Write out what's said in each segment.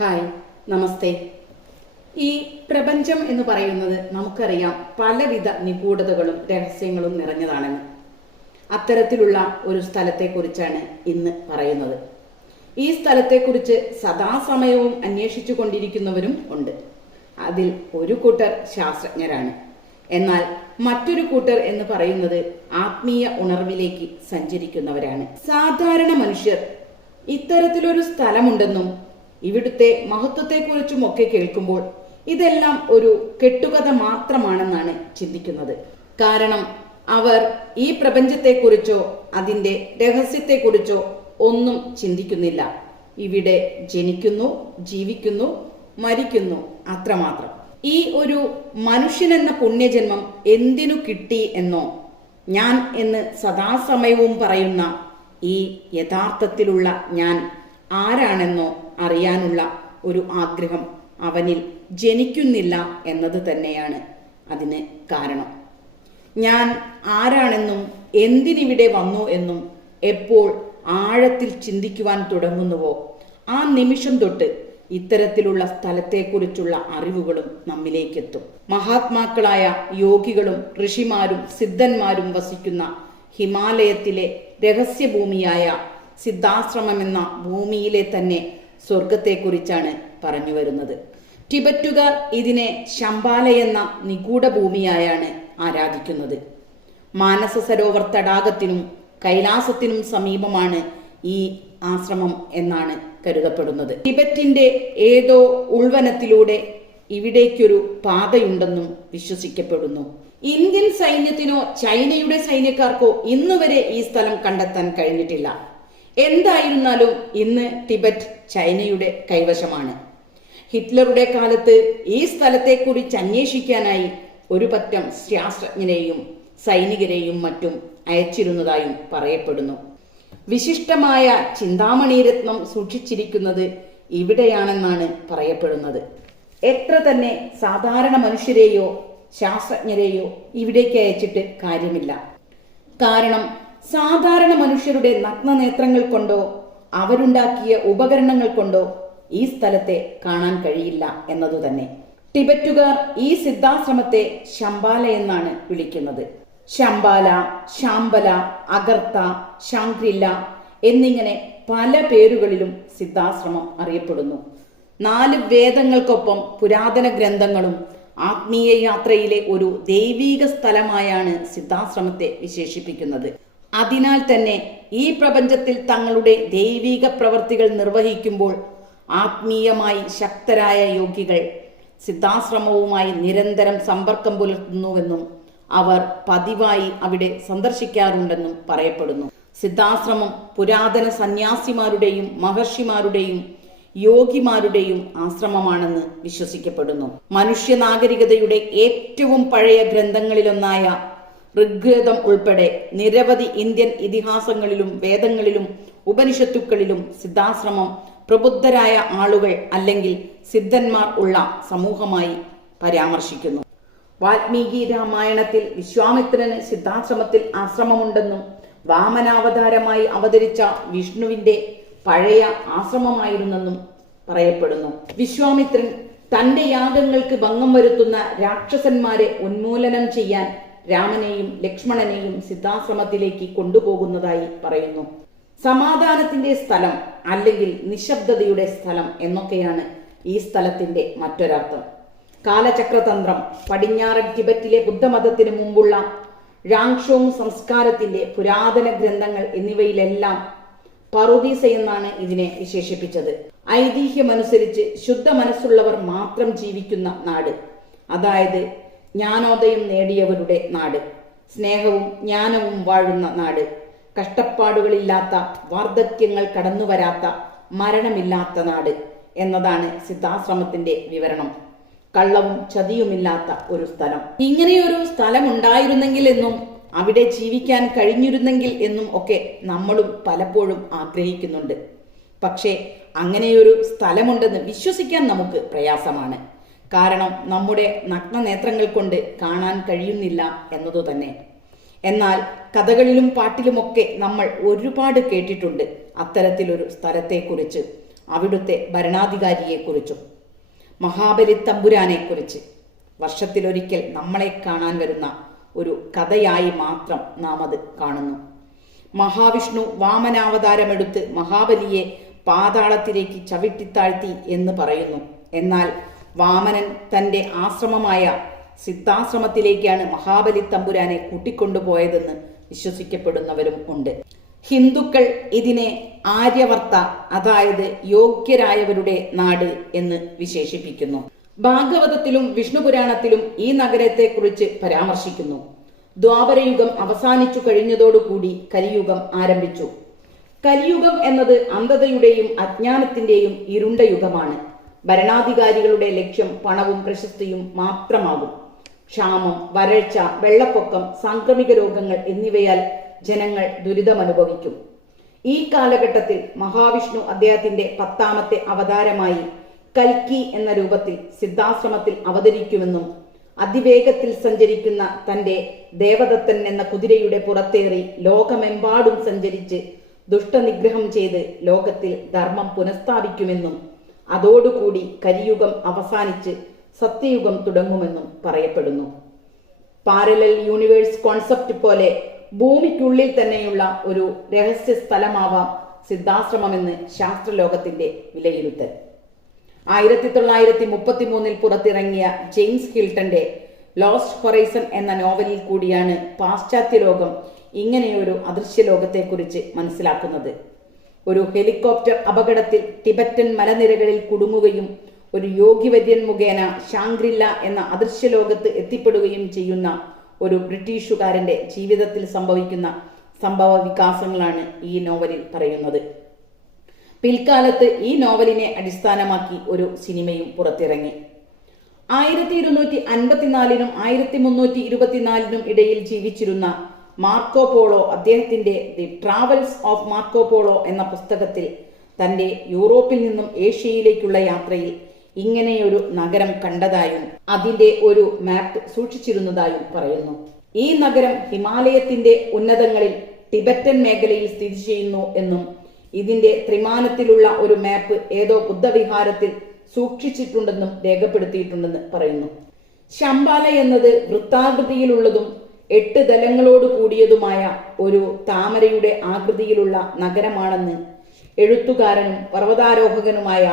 Hi നമസ്തേ. ഈ പ്രപഞ്ചം എന്ന് പറയുന്നത് നമുക്കറിയാം പലവിധ നിഗൂഢതകളും രഹസ്യങ്ങളും നിറഞ്ഞതാണെന്ന്. അത്തരത്തിലുള്ള ഒരു സ്ഥലത്തെക്കുറിച്ചാണ് ഇന്ന് പറയുന്നത്. ഈ സ്ഥലത്തെക്കുറിച്ച് സദാസമയവും അന്വേഷിച്ചു കൊണ്ടിരിക്കുന്നവരും ഉണ്ട്. അതിൽ ഒരു കൂട്ടർ ശാസ്ത്രജ്ഞരാണ്. എന്നാൽ മറ്റൊരു കൂട്ടർ എന്ന് പറയുന്നത് ആത്മീയ ഉണർവിലേക്ക് സഞ്ചരിക്കുന്നവരാണ്. സാധാരണ മനുഷ്യർ ഇത്തരത്തിലൊരു സ്ഥലമുണ്ടെന്നും ഇവിടുത്തെ മഹത്വത്തെക്കുറിച്ചും ഒക്കെ കേൾക്കുമ്പോൾ ഇതെല്ലാം ഒരു കെട്ടുകഥ മാത്രമാണെന്നാണ് ചിന്തിക്കുന്നത്. കാരണം അവർ ഈ പ്രപഞ്ചത്തെക്കുറിച്ചോ അതിന്റെ രഹസ്യത്തെക്കുറിച്ചോ ഒന്നും ചിന്തിക്കുന്നില്ല. ഇവിടെ ജനിക്കുന്നു ജീവിക്കുന്നു മരിക്കുന്നു അത്രമാത്രം. ഈ ഒരു മനുഷ്യനെന്ന പുണ്യജന്മം എന്തിനു കിട്ടി എന്നോ ഞാൻ എന്ന് സദാസമയവും പറയുന്ന ഈ യഥാർത്ഥത്തിലുള്ള ഞാൻ ആരാണെന്നോ അറിയാനുള്ള ഒരു ആഗ്രഹം അവനിൽ ജനിക്കുന്നില്ല എന്നത് തന്നെയാണ് അതിന് കാരണം. ഞാൻ ആരാണെന്നും എന്തിനിവിടെ വന്നു എന്നും എപ്പോൾ ആഴത്തിൽ ചിന്തിക്കുവാൻ തുടങ്ങുന്നുവോ ആ നിമിഷം തൊട്ട് ഇത്തരത്തിലുള്ള സ്ഥലത്തെക്കുറിച്ചുള്ള അറിവുകളും നമ്മിലേക്കെത്തും. മഹാത്മാക്കളായ യോഗികളും ഋഷിമാരും സിദ്ധന്മാരും വസിക്കുന്ന ഹിമാലയത്തിലെ രഹസ്യഭൂമിയായ സിദ്ധാശ്രമം എന്ന ഭൂമിയിലെ തന്നെ സ്വർഗത്തെക്കുറിച്ചാണ് പറഞ്ഞു വരുന്നത്. ടിബറ്റുകാർ ഇതിനെ ശമ്പാലയെന്ന നിഗൂഢ ഭൂമിയായാണ് ആരാധിക്കുന്നത്. മാനസ സരോവർ തടാകത്തിനും കൈലാസത്തിനും സമീപമാണ് ഈ ആശ്രമം എന്നാണ് കരുതപ്പെടുന്നത്. ടിബറ്റിന്റെ ഏതോ ഉൾവനത്തിലൂടെ ഇവിടേക്കൊരു പാതയുണ്ടെന്നും വിശ്വസിക്കപ്പെടുന്നു. ഇന്ത്യൻ സൈന്യത്തിനോ ചൈനയുടെ സൈന്യക്കാർക്കോ ഇന്നുവരെ ഈ സ്ഥലം കണ്ടെത്താൻ കഴിഞ്ഞിട്ടില്ല. എന്തായിരുന്നാലും ഇന്ന് ടിബറ്റ് ചൈനയുടെ കൈവശമാണ്. ഹിറ്റ്ലറുടെ കാലത്ത് ഈ സ്ഥലത്തെക്കുറിച്ച് അന്വേഷിക്കാനായി ഒരു പറ്റം ശാസ്ത്രജ്ഞരെയും സൈനികരെയും മറ്റും അയച്ചിരുന്നതായും പറയപ്പെടുന്നു. വിശിഷ്ടമായ ചിന്താമണി രത്നം സൂക്ഷിച്ചിരിക്കുന്നത് ഇവിടെയാണെന്നാണ് പറയപ്പെടുന്നത്. എത്ര തന്നെ സാധാരണ മനുഷ്യരെയോ ശാസ്ത്രജ്ഞരെയോ ഇവിടേക്ക് അയച്ചിട്ട് കാര്യമില്ല. കാരണം സാധാരണ മനുഷ്യരുടെ നഗ്നനേത്രങ്ങൾ കൊണ്ടോ അവരുണ്ടാക്കിയ ഉപകരണങ്ങൾ കൊണ്ടോ ഈ സ്ഥലത്തെ കാണാൻ കഴിയില്ല എന്നതുതന്നെ. ടിബറ്റുകാർ ഈ സിദ്ധാശ്രമത്തെ ശമ്പാല എന്നാണ് വിളിക്കുന്നത്. ശമ്പാല ശാമ്പല അഗർത്ത ശാങ്ക്രില്ല എന്നിങ്ങനെ പല പേരുകളിലും സിദ്ധാശ്രമം അറിയപ്പെടുന്നു. നാല് വേദങ്ങൾക്കൊപ്പം പുരാതന ഗ്രന്ഥങ്ങളും ആത്മീയ യാത്രയിലെ ഒരു ദൈവീക സ്ഥലമായാണ് സിദ്ധാശ്രമത്തെ വിശേഷിപ്പിക്കുന്നത്. അതിനാൽ തന്നെ ഈ പ്രപഞ്ചത്തിൽ തങ്ങളുടെ ദൈവീക പ്രവൃത്തികൾ നിർവഹിക്കുമ്പോൾ ആത്മീയമായി ശക്തരായ യോഗികൾ സിദ്ധാശ്രമവുമായി നിരന്തരം സമ്പർക്കം പുലർത്തുന്നുവെന്നും അവർ പതിവായി അവിടെ സന്ദർശിക്കാറുണ്ടെന്നും പറയപ്പെടുന്നു. സിദ്ധാശ്രമം പുരാതന സന്യാസിമാരുടെയും മഹർഷിമാരുടെയും യോഗിമാരുടെയും ആശ്രമമാണെന്ന് വിശ്വസിക്കപ്പെടുന്നു. മനുഷ്യ നാഗരികതയുടെ ഏറ്റവും പഴയ ഗ്രന്ഥങ്ങളിലൊന്നായ ഋഗ്വേദം ഉൾപ്പെടെ നിരവധി ഇന്ത്യൻ ഇതിഹാസങ്ങളിലും വേദങ്ങളിലും ഉപനിഷത്തുക്കളിലും സിദ്ധാശ്രമം പ്രബുദ്ധരായ ആളുകൾ അല്ലെങ്കിൽ സിദ്ധന്മാർ ഉള്ള സമൂഹമായി പരാമർശിക്കുന്നു. വാൽമീകി രാമായണത്തിൽ വിശ്വാമിത്രന് സിദ്ധാശ്രമത്തിൽ ആശ്രമമുണ്ടെന്നും വാമനാവതാരമായി അവതരിച്ച വിഷ്ണുവിന്റെ പഴയ ആശ്രമമായിരുന്നെന്നും പറയപ്പെടുന്നു. വിശ്വാമിത്രൻ തന്റെ യാഗങ്ങൾക്ക് ഭംഗം വരുത്തുന്ന രാക്ഷസന്മാരെ ഉന്മൂലനം ചെയ്യാൻ രാമനെയും ലക്ഷ്മണനെയും സിദ്ധാശ്രമത്തിലേക്ക് കൊണ്ടുപോകുന്നതായി പറയുന്നു. സമാധാനത്തിന്റെ സ്ഥലം അല്ലെങ്കിൽ നിശബ്ദതയുടെ സ്ഥലം എന്നൊക്കെയാണ് ഈ സ്ഥലത്തിന്റെ മറ്റൊരർത്ഥം. കാലചക്രതന്ത്രം പടിഞ്ഞാറൻ ടിബറ്റിലെ ബുദ്ധമതത്തിന് മുമ്പുള്ള രാങ്ഷോങ് സംസ്കാരത്തിന്റെ പുരാതന ഗ്രന്ഥങ്ങൾ എന്നിവയിലെല്ലാം പറുദീസ എന്നാണ് ഇതിനെ വിശേഷിപ്പിച്ചത്. ഐതിഹ്യമനുസരിച്ച് ശുദ്ധ മനസ്സുള്ളവർ മാത്രം ജീവിക്കുന്ന നാട്. അതായത് ജ്ഞാനോദയം നേടിയവരുടെ നാട്. സ്നേഹവും ജ്ഞാനവും വാഴുന്ന നാട്. കഷ്ടപ്പാടുകളില്ലാത്ത വാർദ്ധക്യങ്ങൾ കടന്നു വരാത്ത മരണമില്ലാത്ത നാട് എന്നതാണ് സിദ്ധാശ്രമത്തിന്റെ വിവരണം. കള്ളവും ചതിയുമില്ലാത്ത ഒരു സ്ഥലം. ഇങ്ങനെയൊരു സ്ഥലം ഉണ്ടായിരുന്നെങ്കിൽ എന്നും അവിടെ ജീവിക്കാൻ കഴിഞ്ഞിരുന്നെങ്കിൽ എന്നും ഒക്കെ നമ്മളും പലപ്പോഴും ആഗ്രഹിക്കുന്നുണ്ട്. പക്ഷേ അങ്ങനെയൊരു സ്ഥലമുണ്ടെന്ന് വിശ്വസിക്കാൻ നമുക്ക് പ്രയാസമാണ്. കാരണം നമ്മുടെ നഗ്നനേത്രങ്ങൾ കൊണ്ട് കാണാൻ കഴിയുന്നില്ല എന്നതുതന്നെ എന്നാൽ കഥകളിലും പാട്ടിലുമൊക്കെ നമ്മൾ ഒരുപാട് കേട്ടിട്ടുണ്ട് അത്തരത്തിലൊരു സ്ഥലത്തെക്കുറിച്ച് അവിടുത്തെ ഭരണാധികാരിയെക്കുറിച്ചും മഹാബലി തമ്പുരാനെക്കുറിച്ച് വർഷത്തിലൊരിക്കൽ നമ്മളെ കാണാൻ വരുന്ന ഒരു കഥയായി മാത്രം നാം അത് കാണുന്നു. മഹാവിഷ്ണു വാമനാവതാരമെടുത്ത് മഹാബലിയെ പാതാളത്തിലേക്ക് ചവിട്ടിത്താഴ്ത്തി എന്ന് പറയുന്നു. എന്നാൽ വാമനൻ തന്റെ ആശ്രമമായ സിദ്ധാശ്രമത്തിലേക്കാണ് മഹാബലി തമ്പുരാനെ കൂട്ടിക്കൊണ്ടുപോയതെന്ന് വിശ്വസിക്കപ്പെടുന്നവരും ഉണ്ട്. ഹിന്ദുക്കൾ ഇതിനെ ആര്യവർത്ത അതായത് യോഗ്യരായവരുടെ നാട് എന്ന് വിശേഷിപ്പിക്കുന്നു. ഭാഗവതത്തിലും വിഷ്ണുപുരാണത്തിലും ഈ നഗരത്തെക്കുറിച്ച് പരാമർശിക്കുന്നു. ദ്വാപരയുഗം അവസാനിച്ചു കഴിഞ്ഞതോടുകൂടി കലിയുഗം ആരംഭിച്ചു. കലിയുഗം എന്നത് അന്ധതയുടെയും അജ്ഞാനത്തിന്റെയും ഇരുണ്ട യുഗമാണ്. ഭരണാധികാരികളുടെ ലക്ഷ്യം പണവും പ്രശസ്തിയും മാത്രമാകും. ക്ഷാമം വരൾച്ച വെള്ളപ്പൊക്കം സാംക്രമിക രോഗങ്ങൾ എന്നിവയാൽ ജനങ്ങൾ ദുരിതമനുഭവിക്കും. ഈ കാലഘട്ടത്തിൽ മഹാവിഷ്ണു അദ്ദേഹത്തിന്റെ പത്താമത്തെ അവതാരമായി കൽക്കി എന്ന രൂപത്തിൽ സിദ്ധാശ്രമത്തിൽ അവതരിക്കുമെന്നും അതിവേഗത്തിൽ സഞ്ചരിക്കുന്ന തന്റെ ദേവദത്തൻ എന്ന കുതിരയുടെ പുറത്തേറി ലോകമെമ്പാടും സഞ്ചരിച്ച് ദുഷ്ടനിഗ്രഹം ചെയ്ത് ലോകത്തിൽ ധർമ്മം പുനഃസ്ഥാപിക്കുമെന്നും അതോടുകൂടി കലിയുഗം അവസാനിച്ച് സത്യയുഗം തുടങ്ങുമെന്നും പറയപ്പെടുന്നു. പാരലൽ യൂണിവേഴ്സ് കോൺസെപ്റ്റ് പോലെ ഭൂമിക്കുള്ളിൽ തന്നെയുള്ള ഒരു രഹസ്യ സ്ഥലമാവാം സിദ്ധാശ്രമമെന്ന് ശാസ്ത്രലോകത്തിന്റെ വിലയിരുത്തൽ. ആയിരത്തി തൊള്ളായിരത്തി മുപ്പത്തി മൂന്നിൽ പുറത്തിറങ്ങിയ ജെയിംസ് ഹിൽട്ടന്റെ ലോസ്റ്റ് ഹൊറൈസൺ എന്ന നോവലിൽ കൂടിയാണ് പാശ്ചാത്യ ലോകം ഇങ്ങനെയൊരു അദൃശ്യ ലോകത്തെക്കുറിച്ച് മനസ്സിലാക്കുന്നത്. ഒരു ഹെലികോപ്റ്റർ അപകടത്തിൽ ടിബറ്റൻ മലനിരകളിൽ കുടുങ്ങുകയും ഒരു യോഗിവര്യൻ മുഖേന ഷാങ്ക്രില്ല എന്ന അദൃശ്യ ലോകത്ത് എത്തിപ്പെടുകയും ചെയ്യുന്ന ഒരു ബ്രിട്ടീഷുകാരന്റെ ജീവിതത്തിൽ സംഭവിക്കുന്ന സംഭവ വികാസങ്ങളാണ് ഈ നോവലിൽ പറയുന്നത്. പിൽക്കാലത്ത് ഈ നോവലിനെ അടിസ്ഥാനമാക്കി ഒരു സിനിമയും പുറത്തിറങ്ങി. ആയിരത്തി ഇരുന്നൂറ്റി അൻപത്തിനാലിനും ആയിരത്തി മുന്നൂറ്റി ഇരുപത്തിനാലിനും ഇടയിൽ ജീവിച്ചിരുന്ന മാർക്കോ പോളോ അദ്ദേഹത്തിന്റെ the travels of Marco Polo എന്ന പുസ്തകത്തിൽ തന്റെ യൂറോപ്പിൽ നിന്നും ഏഷ്യയിലേക്കുള്ള യാത്രയിൽ ഇങ്ങനെയൊരു നഗരം കണ്ടതായും അതിന്റെ ഒരു മാപ്പ് സൂക്ഷിച്ചിരുന്നതായും പറയുന്നു. ഈ നഗരം ഹിമാലയത്തിന്റെ ഉന്നതങ്ങളിൽ ടിബറ്റൻ മേഖലയിൽ സ്ഥിതി ചെയ്യുന്നു എന്നും ഇതിന്റെ ത്രിമാനത്തിലുള്ള ഒരു മാപ്പ് ഏതോ ബുദ്ധവിഹാരത്തിൽ സൂക്ഷിച്ചിട്ടുണ്ടെന്നും രേഖപ്പെടുത്തിയിട്ടുണ്ടെന്ന് പറയുന്നു. ശമ്പാല എന്നത് വൃത്താകൃതിയിലുള്ളതും എട്ട് തലങ്ങളോട് കൂടിയതുമായ ഒരു താമരയുടെ ആകൃതിയിലുള്ള നഗരമാണെന്ന് എഴുത്തുകാരനും പർവതാരോഹകനുമായ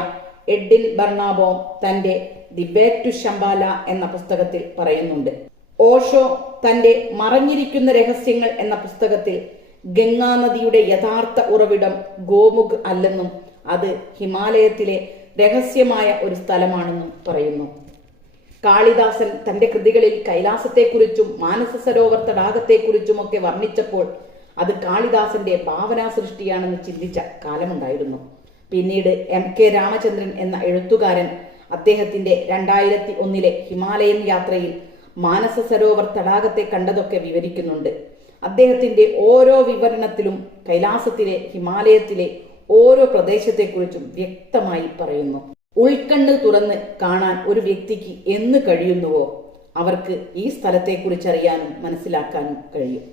എഡിൻ ബർണാബോം തന്റെ ദി ബേ ടു ശമ്പാല എന്ന പുസ്തകത്തിൽ പറയുന്നുണ്ട്. ഓഷോ തന്റെ മറഞ്ഞിരിക്കുന്ന രഹസ്യങ്ങൾ എന്ന പുസ്തകത്തിൽ ഗംഗാനദിയുടെ യഥാർത്ഥ ഉറവിടം ഗോമുഖ് അല്ലെന്നും അത് ഹിമാലയത്തിലെ രഹസ്യമായ ഒരു സ്ഥലമാണെന്നും പറയുന്നു. കാളിദാസൻ തന്റെ കൃതികളിൽ കൈലാസത്തെക്കുറിച്ചും മാനസ സരോവർ തടാകത്തെക്കുറിച്ചുമൊക്കെ വർണിച്ചപ്പോൾ അത് കാളിദാസന്റെ ഭാവനാ സൃഷ്ടിയാണെന്ന് ചിന്തിച്ച കാലമുണ്ടായിരുന്നു. പിന്നീട് എം കെ രാമചന്ദ്രൻ എന്ന എഴുത്തുകാരൻ അദ്ദേഹത്തിന്റെ രണ്ടായിരത്തി ഒന്നിലെ ഹിമാലയൻ യാത്രയിൽ മാനസ സരോവർ തടാകത്തെ കണ്ടതൊക്കെ വിവരിക്കുന്നുണ്ട്. അദ്ദേഹത്തിന്റെ ഓരോ വിവരണത്തിലും കൈലാസത്തിലെ ഹിമാലയത്തിലെ ഓരോ പ്രദേശത്തെക്കുറിച്ചും വ്യക്തമായി പറയുന്നു. ഉൾക്കണ്ണ് തുറന്ന് കാണാൻ ഒരു വ്യക്തിക്ക് എന്ന് കഴിയുന്നുവോ അവർക്ക് ഈ സ്ഥലത്തെക്കുറിച്ച് അറിയാനും മനസ്സിലാക്കാനും കഴിയും.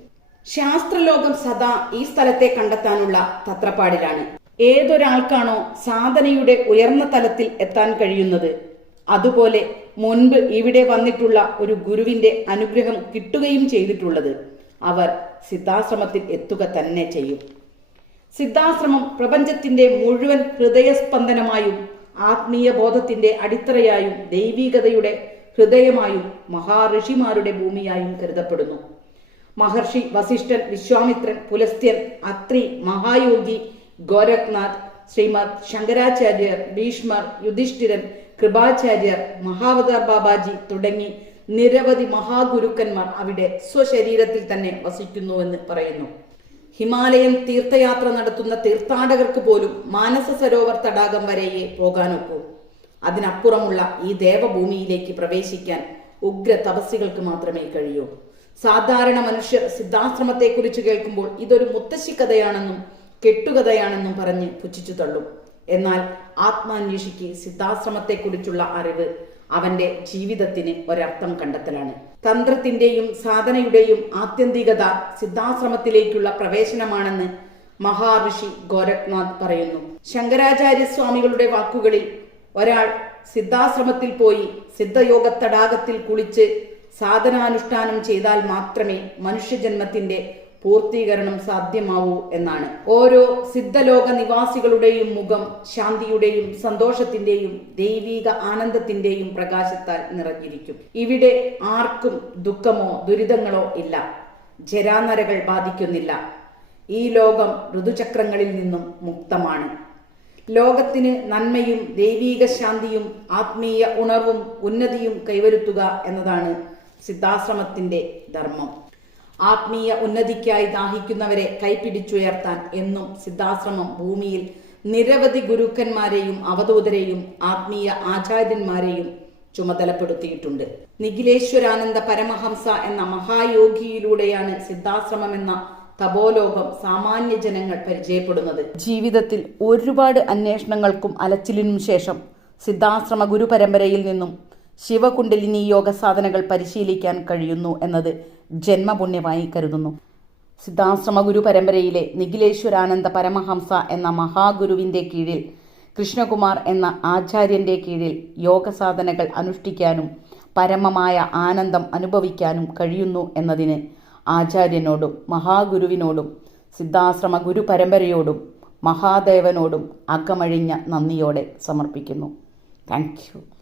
ശാസ്ത്രലോകം സദാ ഈ സ്ഥലത്തെ കണ്ടെത്താനുള്ള തത്രപ്പാടിലാണ്. ഏതൊരാൾക്കാണോ സാധനയുടെ ഉയർന്ന തലത്തിൽ എത്താൻ കഴിയുന്നത് അതുപോലെ മുൻപ് ഇവിടെ വന്നിട്ടുള്ള ഒരു ഗുരുവിന്റെ അനുഗ്രഹം കിട്ടുകയും ചെയ്തിട്ടുള്ളത് അവർ സിദ്ധാശ്രമത്തിൽ എത്തുക തന്നെ ചെയ്യും. സിദ്ധാശ്രമം പ്രപഞ്ചത്തിന്റെ മുഴുവൻ ഹൃദയസ്പന്ദനമായും ആത്മീയ ബോധത്തിന്റെ അടിത്തറയായും ദൈവീകതയുടെ ഹൃദയമായും മഹാഋഷിമാരുടെ ഭൂമിയായും കരുതപ്പെടുന്നു. മഹർഷി വസിഷ്ഠൻ വിശ്വാമിത്രൻ പുലസ്ത്യൻ അത്രി മഹായോഗി ഗോരഖ്നാഥ് ശ്രീമദ് ശങ്കരാചാര്യർ ഭീഷ്മർ യുധിഷ്ഠിരൻ കൃപാചാര്യർ മഹാവതാർ ബാബാജി തുടങ്ങി നിരവധി മഹാഗുരുക്കന്മാർ അവിടെ സ്വശരീരത്തിൽ തന്നെ വസിക്കുന്നുവെന്ന് പറയുന്നു. ഹിമാലയൻ തീർത്ഥയാത്ര നടത്തുന്ന തീർത്ഥാടകർക്ക് പോലും മാനസ സരോവർ തടാകം വരെയേ പോകാനൊക്കൂ. അതിനപ്പുറമുള്ള ഈ ദേവഭൂമിയിലേക്ക് പ്രവേശിക്കാൻ ഉഗ്ര തപസ്സികൾക്ക് മാത്രമേ കഴിയൂ. സാധാരണ മനുഷ്യർ സിദ്ധാശ്രമത്തെക്കുറിച്ച് കേൾക്കുമ്പോൾ ഇതൊരു മുത്തശ്ശി കഥയാണെന്നും കെട്ടുകഥയാണെന്നും പറഞ്ഞ് പുച്ഛിച്ചു തള്ളും. എന്നാൽ ആത്മാന്വേഷിക്ക് സിദ്ധാശ്രമത്തെക്കുറിച്ചുള്ള അറിവ് അവന്റെ ജീവിതത്തിന് ഒരർത്ഥം കണ്ടെത്തലാണ്. തന്ത്രത്തിന്റെയും സാധനയുടെയും ആത്യന്തികത സിദ്ധാശ്രമത്തിലേക്കുള്ള പ്രവേശനമാണെന്ന് മഹാഋഷി ഗോരഖ്നാഥ് പറയുന്നു. ശങ്കരാചാര്യ സ്വാമികളുടെ വാക്കുകളിൽ ഒരാൾ സിദ്ധാശ്രമത്തിൽ പോയി സിദ്ധയോഗ തടാകത്തിൽ കുളിച്ച് സാധനാനുഷ്ഠാനം ചെയ്താൽ മാത്രമേ മനുഷ്യജന്മത്തിന്റെ പൂർത്തീകരണം സാധ്യമാവൂ എന്നാണ്. ഓരോ സിദ്ധലോക നിവാസികളുടെയും മുഖം ശാന്തിയുടെയും സന്തോഷത്തിന്റെയും ദൈവീക ആനന്ദത്തിന്റെയും പ്രകാശത്താൽ നിറഞ്ഞിരിക്കും. ഇവിടെ ആർക്കും ദുഃഖമോ ദുരിതങ്ങളോ ഇല്ല. ജരാനരകൾ ബാധിക്കുന്നില്ല. ഈ ലോകം ഋതുചക്രങ്ങളിൽ നിന്നും മുക്തമാണ്. ലോകത്തിന് നന്മയും ദൈവീക ശാന്തിയും ആത്മീയ ഉണർവും ഉന്നതിയും കൈവരുത്തുക എന്നതാണ് സിദ്ധാശ്രമത്തിന്റെ ധർമ്മം. ആത്മീയ ഉന്നതിക്കായി ദാഹിക്കുന്നവരെ കൈപിടിച്ചുയർത്താൻ എന്നും സിദ്ധാശ്രമം ഭൂമിയിൽ നിരവധി ഗുരുക്കന്മാരെയും അവധൂതരെയും ആത്മീയ ആചാര്യന്മാരെയും ചുമതലപ്പെടുത്തിയിട്ടുണ്ട്. നിഖിലേശ്വരാനന്ദ പരമഹംസ എന്ന മഹായോഗിയിലൂടെയാണ് സിദ്ധാശ്രമം എന്ന തപോലോകം സാമാന്യ ജനങ്ങൾ പരിചയപ്പെടുന്നത്. ജീവിതത്തിൽ ഒരുപാട് അന്വേഷണങ്ങൾക്കും അലച്ചിലിനും ശേഷം സിദ്ധാശ്രമ ഗുരുപരമ്പരയിൽ നിന്നും ശിവകുണ്ടലിനി യോഗ സാധനകൾ പരിശീലിക്കാൻ കഴിയുന്നു എന്നത് ജന്മപുണ്യമായി കരുതുന്നു. സിദ്ധാശ്രമ ഗുരു പരമ്പരയിലെ നിഖിലേശ്വരാനന്ദ പരമഹംസ എന്ന മഹാഗുരുവിന്റെ കീഴിൽ കൃഷ്ണകുമാർ എന്ന ആചാര്യന്റെ കീഴിൽ യോഗ സാധനകൾ അനുഷ്ഠിക്കാനും പരമമായ ആനന്ദം അനുഭവിക്കാനും കഴിയുന്നു എന്നതിന് ആചാര്യനോടും മഹാഗുരുവിനോടും സിദ്ധാശ്രമ ഗുരു പരമ്പരയോടും മഹാദേവനോടും അകമഴിഞ്ഞ നന്ദിയോടെ സമർപ്പിക്കുന്നു. താങ്ക്